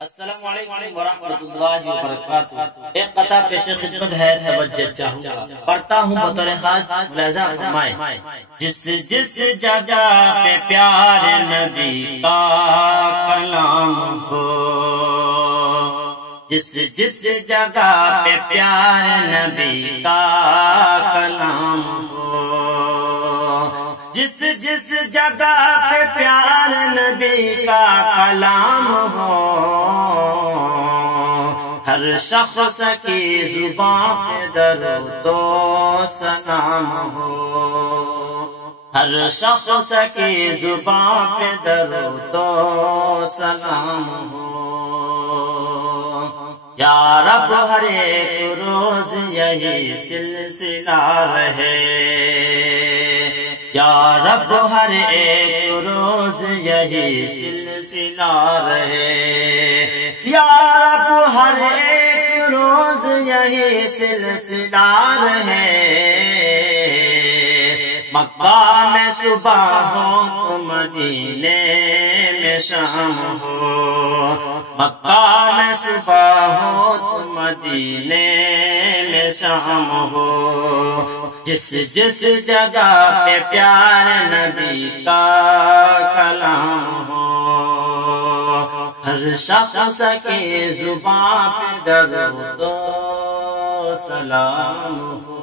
السلام علیکم ورحمۃ اللہ وبرکاتہ۔ ایک قطع پیش خدمت ہے، توجہ چاہوں گا، پڑھتا ہوں بطور خاص، ملاحظہ فرمائیں۔ جس جس جگہ پہ پیارے نبی کا کلام ہو، جس جس جگہ پہ پیارے نبی کا کلام ہو، جس جس جگہ پہ پیارے نبی کا کلام ہو، ہر شخص کی زبان پہ درود و سلام ہو، ہر شخص کی زبان پہ درود و سلام ہو۔ یا رب ہر ایک روز یہی سلسلہ رہے، یا رب ہر ایک روز یہی سلسلہ رہے، یا رب ہر ایک روز یہی سلسلہ رہے۔ مکہ میں صبح ہو تو مدینے میں شام ہو، مکہ میں صبح ہو تو مدینے میں شام ہو، جس جس جگہ پہ پیارے نبی کا کلام ہو، ہر شخص کی زبان پہ درود و سلام ہو۔